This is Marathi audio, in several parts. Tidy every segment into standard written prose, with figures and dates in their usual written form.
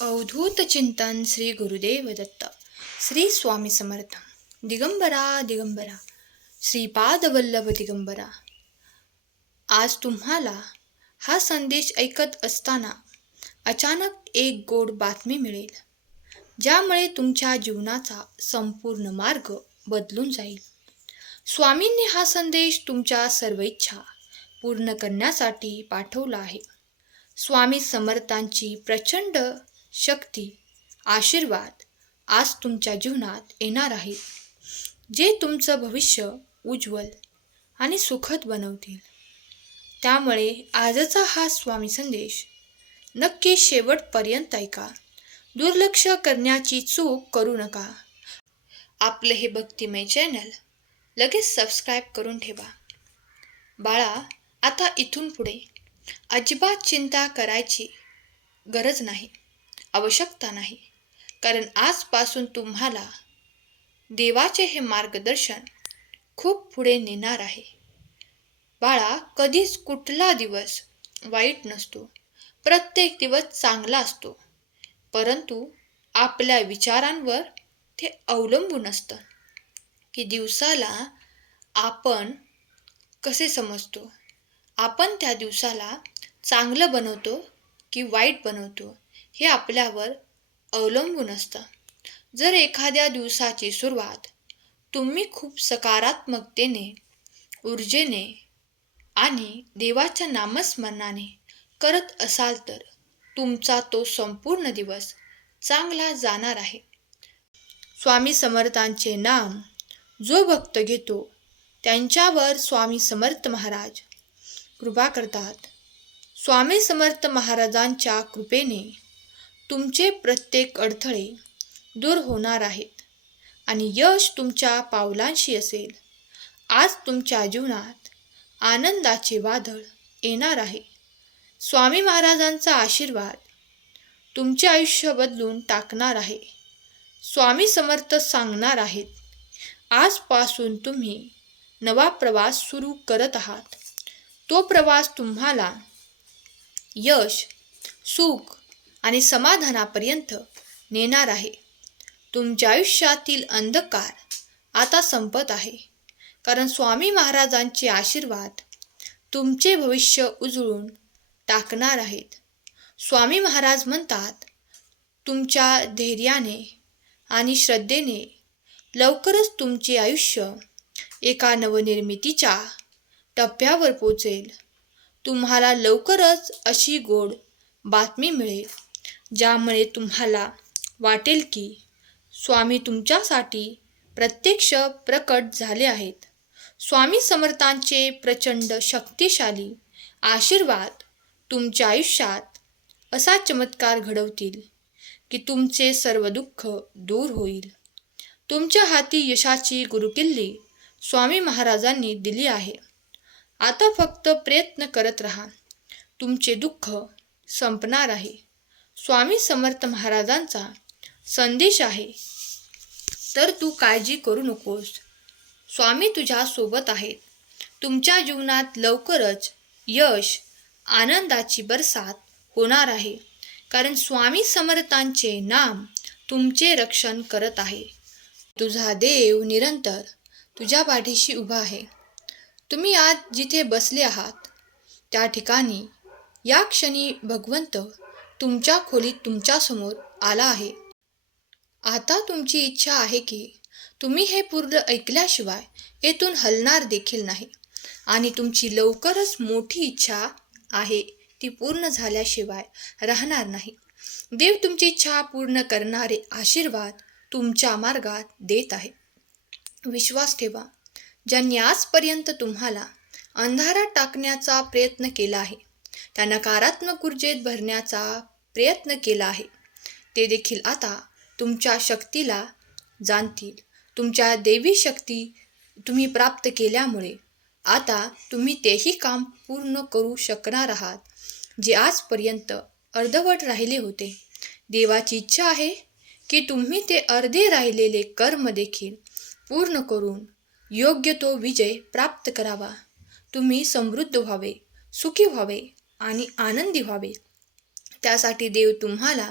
अवधूत चिंतन श्री गुरुदेव दत्त. श्री स्वामी समर्थ. दिगंबरा दिगंबरा, श्रीपाद वल्लभ दिगंबरा. आज तुम्हाला हा संदेश ऐकत असताना अचानक एक गोड बातमी मिळेल, ज्यामुळे तुमच्या जीवनाचा संपूर्ण मार्ग बदलून जाईल. स्वामींनी हा संदेश तुमच्या सर्व इच्छा पूर्ण करण्यासाठी पाठवला आहे. स्वामी समर्थांची प्रचंड शक्ती, आशीर्वाद आज तुमच्या जीवनात येणार आहे, जे तुमचं भविष्य उज्ज्वल आणि सुखद बनवतील. त्यामुळे आजचा हा स्वामी संदेश नक्की शेवटपर्यंत ऐका. दुर्लक्ष करण्याची चूक करू नका. आपलं हे भक्तिमय चॅनल लगेच सबस्क्राईब करून ठेवा. बाळा, आता इथून पुढे अजिबात चिंता करायची गरज नाही, आवश्यकता नाही. कारण आजपासून तुम्हाला देवाचे हे मार्गदर्शन खूप पुढे नेणार आहे. बाळा, कधीच कुठला दिवस वाईट नसतो. प्रत्येक दिवस चांगला असतो. परंतु आपल्या विचारांवर ते अवलंबून असतं की दिवसाला आपण कसे समजतो. आपण त्या दिवसाला चांगलं बनवतो की वाईट बनवतो, हे आपल्यावर अवलंबून असतं. जर एखाद्या दिवसाची सुरुवात तुम्ही खूप सकारात्मकतेने, ऊर्जेने आणि देवाच्या नामस्मरणाने करत असाल तर तुमचा तो संपूर्ण दिवस चांगला जाणार आहे. स्वामी समर्थांचे नाम जो भक्त घेतो त्यांच्यावर स्वामी समर्थ महाराज कृपा करतात. स्वामी समर्थ महाराजांच्या कृपेने तुमचे प्रत्येक अडथळे दूर होणार आहेत आणि यश तुमच्या पावलांशी असेल. आज तुमच्या जीवनात आनंदाचे वादळ येणार आहे. स्वामी महाराजांचा आशीर्वाद तुमचे आयुष्य बदलून टाकणार आहे. स्वामी समर्थ सांगणार आहेत, आजपासून तुम्ही नवा प्रवास सुरू करत आहात. तो प्रवास तुम्हाला यश, सुख आणि समाधानापर्यंत नेणार आहे. तुमच्या आयुष्यातील अंधकार आता संपत आहे, कारण स्वामी महाराजांचे आशीर्वाद तुमचे भविष्य उजळून टाकणार आहेत. स्वामी महाराज म्हणतात, तुमच्या धैर्याने आणि श्रद्धेने लवकरच तुमचे आयुष्य एका नवनिर्मितीच्या टप्प्यावर पोचेल. तुम्हाला लवकरच अशी गोड बातमी मिळेल, ज्यामुळे तुम्हाला वाटेल की स्वामी तुमच्यासाठी प्रत्यक्ष प्रकट झाले आहेत. स्वामी समर्थांचे प्रचंड शक्तिशाली आशीर्वाद तुमच्या आयुष्यात असा चमत्कार घडवतील की तुमचे सर्व दुःख दूर होईल. तुमच्या हाती यशाची गुरुकिल्ली स्वामी महाराजांनी दिली आहे. आता फक्त प्रयत्न करत राहा. तुमचे दुःख संपणार आहे. स्वामी समर्थ महाराजांचा संदेश आहे, तर तू काळजी करू नकोस. स्वामी तुझ्या सोबत आहेत. तुमच्या जीवनात लवकरच यश, आनंदाची बरसात होणार आहे, कारण स्वामी समर्थांचे नाम तुमचे रक्षण करत आहे. तुझा देव निरंतर तुझ्या पाठीशी उभा आहे. तुम्ही आज जिथे बसले आहात त्या ठिकाणी या क्षणी भगवंत तुमच्या खोलीत तुमच्यासमोर आला आहे. आता तुमची इच्छा आहे की तुम्ही हे पूर्ण ऐकल्याशिवाय येथून हलणार देखील नाही, आणि तुमची लवकरच मोठी इच्छा आहे ती पूर्ण झाल्याशिवाय राहणार नाही. देव तुमची इच्छा पूर्ण करणारे आशीर्वाद तुमच्या मार्गात देत आहे. विश्वास ठेवा. ज्यांनी आजपर्यंत तुम्हाला अंधारात टाकण्याचा प्रयत्न केला आहे, त्या नकारात्मक ऊर्जेत भरण्याचा प्रयत्न केला आहे, ते देखील आता तुमच्या शक्तीला जाणतील. तुमच्या दैवी शक्ती तुम्ही प्राप्त केल्यामुळे आता तुम्ही तेही काम पूर्ण करू शकणार आहात, जे आजपर्यंत अर्धवट राहिले होते. देवाची इच्छा आहे की तुम्ही ते अर्धे राहिलेले कर्म देखील पूर्ण करून योग्य तो विजय प्राप्त करावा. तुम्ही समृद्ध व्हावे, सुखी व्हावे आणि आनंदी व्हावे. त्यासाठी देव तुम्हाला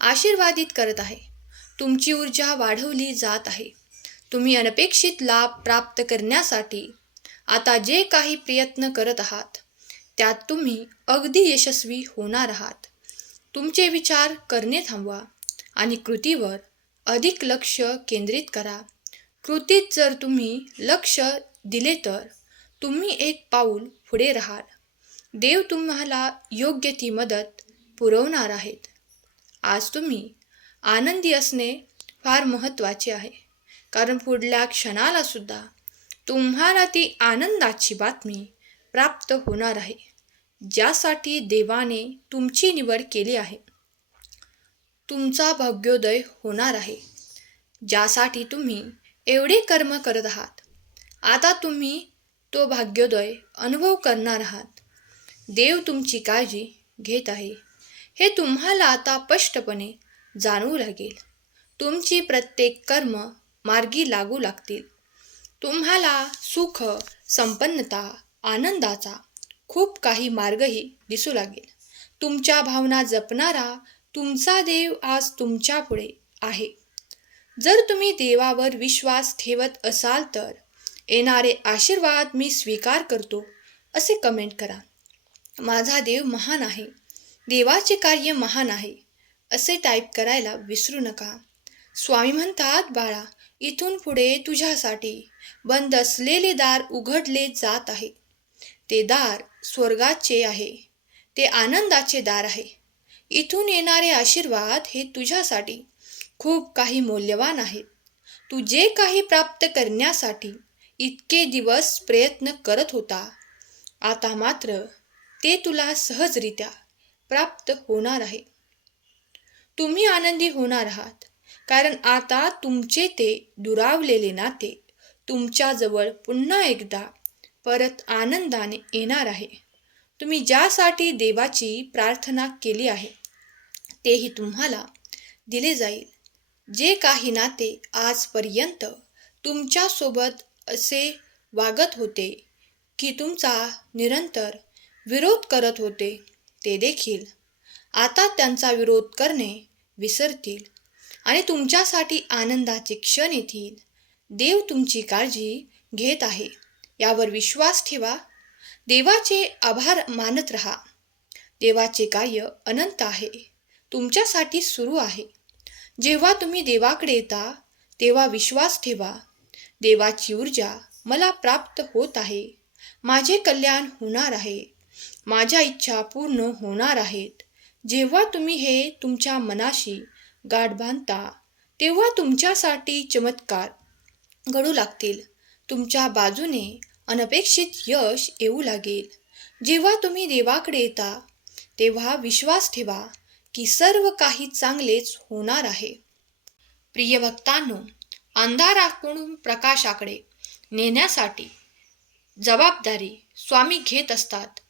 आशीर्वादित करत आहे. तुमची ऊर्जा वाढवली जात आहे. तुम्ही अनपेक्षित लाभ प्राप्त करण्यासाठी आता जे काही प्रयत्न करत आहात त्यात तुम्ही अगदी यशस्वी होणार आहात. तुमचे विचार करणे थांबवा आणि कृतीवर अधिक लक्ष केंद्रित करा. कृतीत जर तुम्ही लक्ष दिले तर तुम्ही एक पाऊल पुढे राहाल. देव तुम्हाला योग्य ती मदत पुरवणार आहेत. आज तुम्ही आनंदी असणे फार महत्त्वाचे आहे, कारण पुढल्या क्षणाला सुद्धा तुम्हाला ती आनंदाची बातमी प्राप्त होणार आहे, ज्यासाठी देवाने तुमची निवड केली आहे. तुमचा भाग्योदय होणार आहे, ज्यासाठी तुम्ही एवढे कर्म करत आहात. आता तुम्ही तो भाग्योदय अनुभव करणार आहात. देव तुमची काळजी घेत आहे हे तुम्हाला आता स्पष्टपणे जाणवू लागेल. तुमची प्रत्येक कर्म मार्गी लागू लागतील. तुम्हाला सुख, संपन्नता, आनंदाचा खूप काही मार्गही दिसू लागेल. तुमच्या भावना जपणारा तुमचा देव आज तुमच्या पुढे आहे. जर तुम्ही देवावर विश्वास ठेवत असाल तर येणारे आशीर्वाद मी स्वीकार करतो असे कमेंट करा. माझा देव महान आहे, देवाचे कार्य महान आहे असे टाईप करायला विसरू नका. स्वामी म्हणतात, बाळा, इथून पुढे तुझ्यासाठी बंद असलेले दार उघडले जात आहे. ते दार स्वर्गाचे आहे. ते आनंदाचे दार आहे. इथून येणारे आशीर्वाद हे तुझ्यासाठी खूप काही मौल्यवान आहेत. तू जे काही प्राप्त करण्यासाठी इतके दिवस प्रयत्न करत होता, आता मात्र ते तुला सहजरित्या प्राप्त होणार आहे. तुम्ही आनंदी होणार आहात, कारण आता तुमचे ते दुरावलेले नाते तुमच्याजवळ पुन्हा एकदा परत आनंदाने येणार आहे. तुम्ही ज्यासाठी देवाची प्रार्थना केली आहे तेही तुम्हाला दिले जाईल. जे काही नाते आजपर्यंत तुमच्यासोबत असे वागत होते की तुमचा निरंतर विरोध करत होते, ते देखील आता त्यांचा विरोध करणे विसरतील आणि तुमच्यासाठी आनंदाचे क्षण येतील. देव तुमची काळजी घेत आहे यावर विश्वास ठेवा. देवाचे आभार मानत राहा. देवाचे कार्य अनंत आहे, तुमच्यासाठी सुरू आहे. जेव्हा तुम्ही देवाकडे येता तेव्हा विश्वास ठेवा. देवाची ऊर्जा मला प्राप्त होत आहे. माझे कल्याण होणार आहे. माझ्या इच्छा पूर्ण होणार आहेत. जेव्हा तुम्ही हे तुमच्या मनाशी गाठ बांधता तेव्हा तुमच्यासाठी चमत्कार घडू लागतील. तुमच्या बाजूने अनपेक्षित यश येऊ लागेल. जेव्हा तुम्ही देवाकडे येता तेव्हा विश्वास ठेवा की सर्व काही चांगलेच होणार आहे. प्रिय भक्तांनो, अंधाराकडून प्रकाशाकडे नेण्यासाठी जबाबदारी स्वामी घेत असतात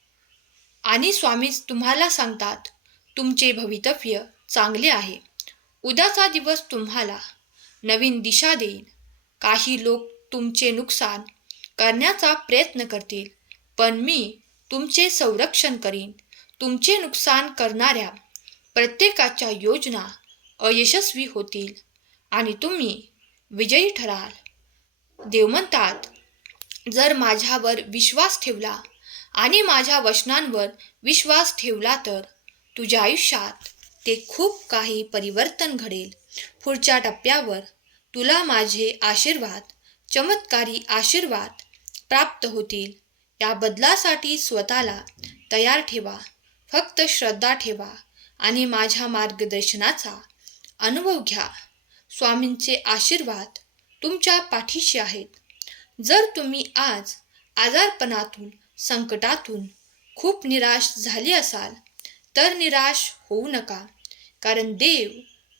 आणि स्वामी तुम्हाला सांगतात, तुमचे भवितव्य चांगले आहे. उद्याचा दिवस तुम्हाला नवीन दिशा देईल. काही लोक तुमचे नुकसान करण्याचा प्रयत्न करतील, पण मी तुमचे संरक्षण करीन. तुमचे नुकसान करणाऱ्या प्रत्येकाच्या योजना अयशस्वी होतील आणि तुम्ही विजयी ठराल. देव म्हणतात, जर माझ्यावर विश्वास ठेवला आणि माझ्या वचनांवर विश्वास ठेवला तर तुझ्या आयुष्यात ते खूप काही परिवर्तन घडेल. पुढच्या टप्प्यावर तुला माझे आशीर्वाद, चमत्कारी आशीर्वाद प्राप्त होतील. या बदलासाठी स्वतःला तयार ठेवा. फक्त श्रद्धा ठेवा आणि माझ्या मार्गदर्शनाचा अनुभव घ्या. स्वामींचे आशीर्वाद तुमच्या पाठीशी आहेत. जर तुम्ही आज आजारपणातून, संकटातून खूप निराश झाले असाल तर निराश होऊ नका, कारण देव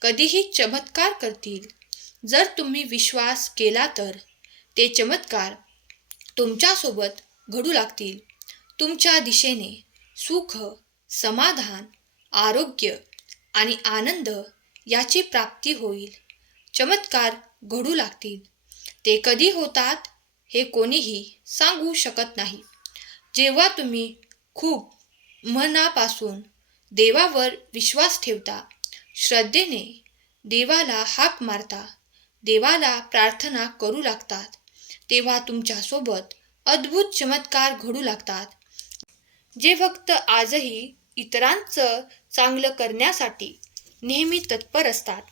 कधीही चमत्कार करतील. जर तुम्ही विश्वास केला तर ते चमत्कार तुमच्यासोबत घडू लागतील. तुमच्या दिशेने सुख, समाधान, आरोग्य आणि आनंद याची प्राप्ती होईल. चमत्कार घडू लागतील. ते कधी होतात हे कोणीही सांगू शकत नाही. जेव्हा तुम्ही खूप मनापासून देवावर विश्वास ठेवता श्रद्धेने देवाला हाक मारता, देवाला प्रार्थना करू लागतात, तेव्हा तुमच्यासोबत अद्भुत चमत्कार घडू लागतात. जे भक्त आजही इतरांचं चांगलं करण्यासाठी नेहमी तत्पर असतात,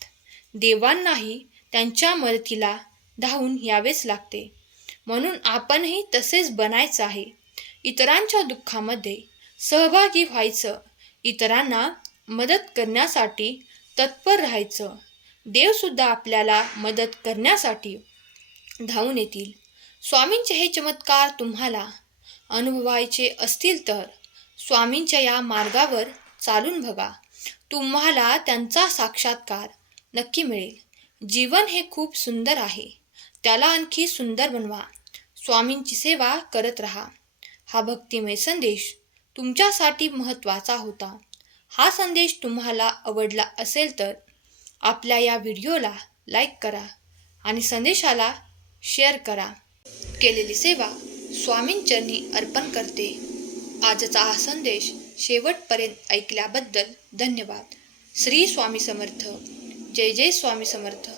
देवांनाही त्यांच्या मदतीला धावून यावेच लागते. म्हणून आपणही तसेच बनायचं आहे. इतरांच्या दुःखामध्ये सहभागी व्हायचं, इतरांना मदत करण्यासाठी तत्पर राहायचं. देवसुद्धा आपल्याला मदत करण्यासाठी धावून येतील. स्वामींचे हे चमत्कार तुम्हाला अनुभवायचे असतील तर स्वामींच्या या मार्गावर चालून बघा. तुम्हाला त्यांचा साक्षात्कार नक्की मिळेल. जीवन हे खूप सुंदर आहे, त्याला आणखी सुंदर बनवा. स्वामींची सेवा करत राहा. हा भक्तिमय संदेश तुमच्यासाठी महत्त्वाचा होता. हा संदेश तुम्हाला आवडला असेल तर आपल्या या व्हिडिओला लाईक करा आणि संदेशाला शेअर करा. केलेली सेवा स्वामींचरणी अर्पण करते. आजचा हा संदेश शेवटपर्यंत ऐकल्याबद्दल धन्यवाद. श्री स्वामी समर्थ. जय जय स्वामी समर्थ.